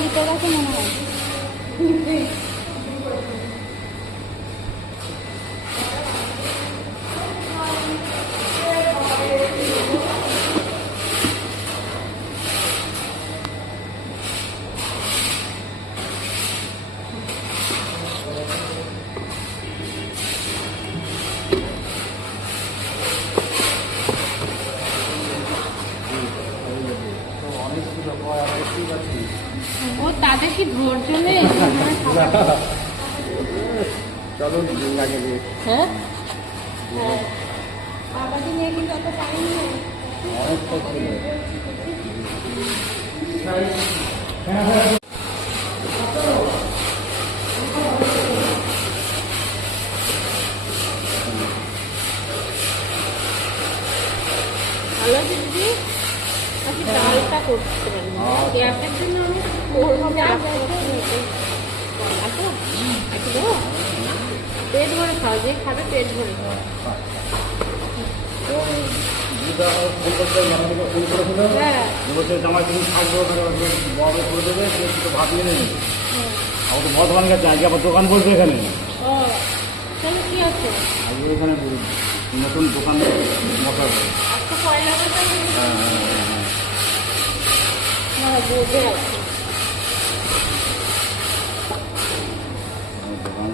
লিখে রাখে মনে হয়। ও তাদের কি ধৈর্য নেই? চলো হ্যাঁ হ্যাঁ, বাবাকে নিয়ে কিন্তু অত টাইম নেই। ভালো আছে দিদি, আজকে ডালটা করতে পারি গ্যাসের জন্য আমি ওরভাবে পেট ভরে খাও, যে খাবে পেট ভরে খাও। হ্যাঁ জামাই তুমি থাকবো বড় করে দেবে তো ভাবিয়ে নেই। আমার তো বর্ধমান গেছে, আজকে আবার দোকান বলছে এখানে। ও তাহলে কি আছে? আজকে এখানে নতুন দোকান মশা করে। আজকে পয়লা বৈশাখ। হ্যাঁ হ্যাঁ হ্যাঁ হ্যাঁ বোঝে আছে। দোকান